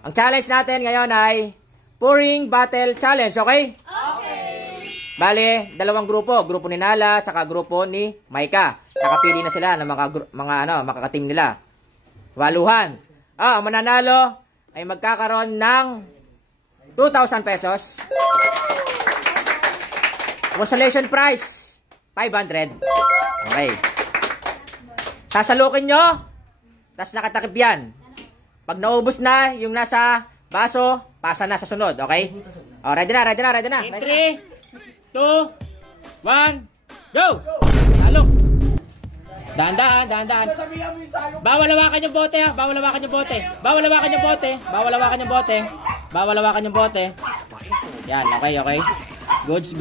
Ang challenge natin ngayon ay pouring battle challenge, okay? Okay. Bale, dalawang grupo. Grupo ni Nala, saka grupo ni Maika. Nakapili na sila ng makakateam nila. Waluhan. Ang mananalo ay magkakaroon ng 2,000 pesos. Consolation prize, 500. Okay. Sasalukin nyo, tapos nakatakip yan. Pag naubos na yung nasa baso, pasa na sa sunod, okay? Oh, ready na. 3, 2, 1, go! Salok! Dahan-dahan. Bawal hawakan yung bote, ha? Bawal hawakan yung bote. Yan, okay. Goods.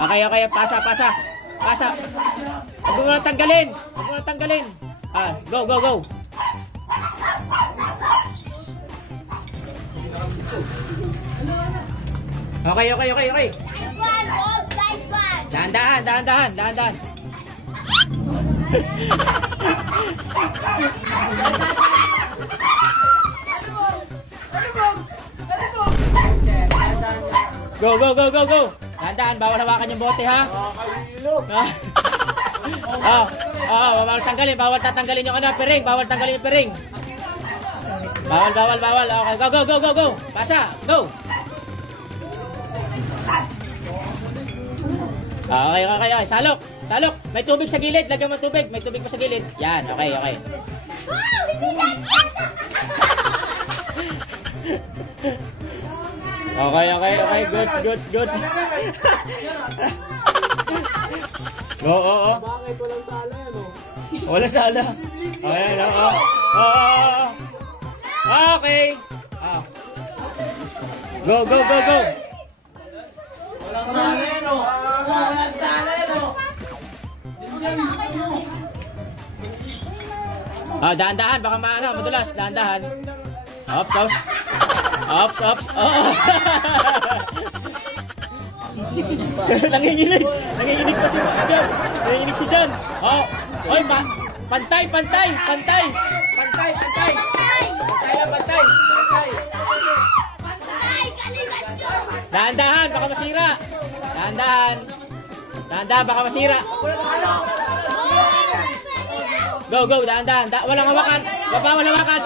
Okay, pasa. Huwag mo na tanggalin. Go. Okay. Nice one, Wolves. Nice one. Dahan-dahan. Go. Dahan-dahan, bawal hawakan yung bote, ha? Bawal tatanggalin yung piring. Bawal tanggalin yung piring. Bawal. Okay, go. Pasa, go. Okay. Salok. May tubig sa gilid. Lagyan mo tubig. May tubig pa sa gilid. Yan, okay. Wow, hindi yan. Okay. Goods. Oo. Bakit walang sala yan, oh? Wala sala. Ayan, oo. Okay. Go. Walang sala yan, oh. Dahan-dahan, baka madulas. Dahan-dahan. Ops. Nanginginig pa si Jan. Nanginginig si Jan. Oy, pantay. Pantay. Dahan-dahan, baka masira. Dahan-dahan, baka masira. Go, dahan-dahan. Walang hawakan. Bawal hawakan.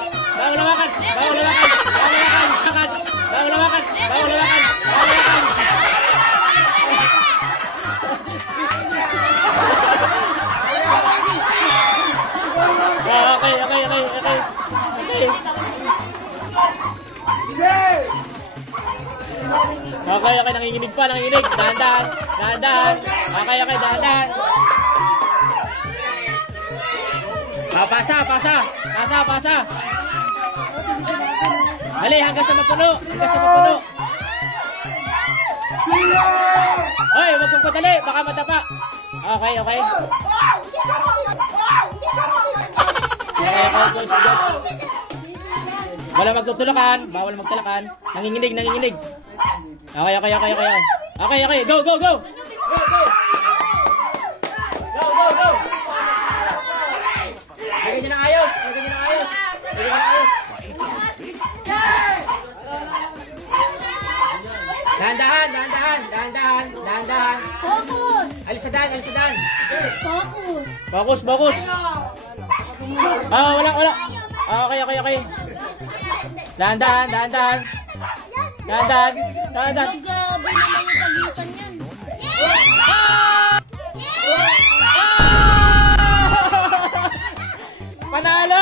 Okay. Nanginginig. Dahan-dahan. Okay, dahan-dahan. Pasa. Dali, hanggang sa mapuno. Hoy, wag mong padali, baka madapa. Okay. Wala magtutulakan, bawal magtulakan. Nanginginig. Okay. Go. Lagyan niyo ng ayos. Dahan-dahan. Focus. Alisadan. Focus. Focus. Wala. Okay. Dahan-dahan. Grabe naman yung pagitan yan. Panalo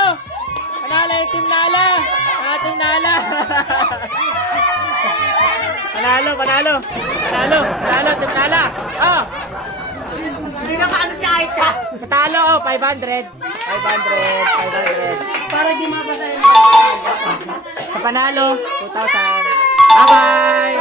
yung Team Nala. Team Nala. Panalo, Team Nala. Hindi na paano si Aika. Sa talo, 500. Para di mabasa yung Sa panalo, 2,000. Bye-bye.